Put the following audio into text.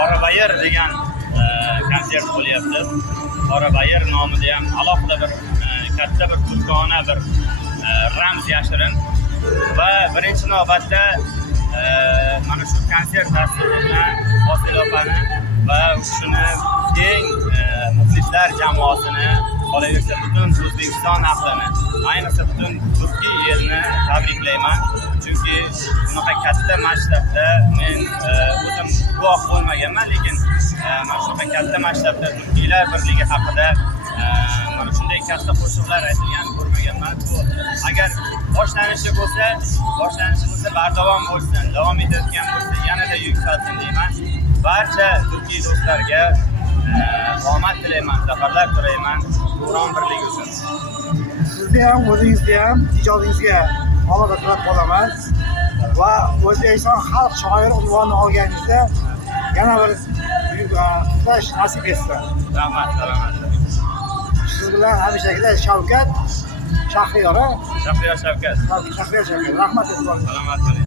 Qorabayir degan konsert bo'lyapti. Qorabayir nomida ham alohida bir katta bir turkona bir ramz yashirin va birinchi navbatda mana shu konsert dasturi bilan Hosil opani va shuni keng muxlislar jamoasini, qolaversa butun O'zbekiston ahlini, ayniqsa butun Turkiy elni tabriklayman. Chunki bunaqa katta masshtabda men o'zim guvoh bo'lmaganman, lekin mana shunaqa katta masshtabda Turkiylar birligi haqida mana shunday katta qo'shiqlar aytilganini ko'rmaganman. Bu agar boshlanishi bo'lsa bardavom bo'lsin, davom etayotgan bo'lsa yanada yuksalsin deyman. Barcha Turkiy do'stlarga omad tilayman, zafarlar tilayman. Qur'on birligi uchun. Sizni ham, o'zingizni ham ijodingizga omad tilab qolaman va O'zbekiston xalq shoiri unvonini olganingizda yana bir tutash nasib etsin. Rahmat. Siz bilan hamishagiday Shavkat Shahriyar. Shahriyor Shavkat. Rahmat. Salomat bo'ling.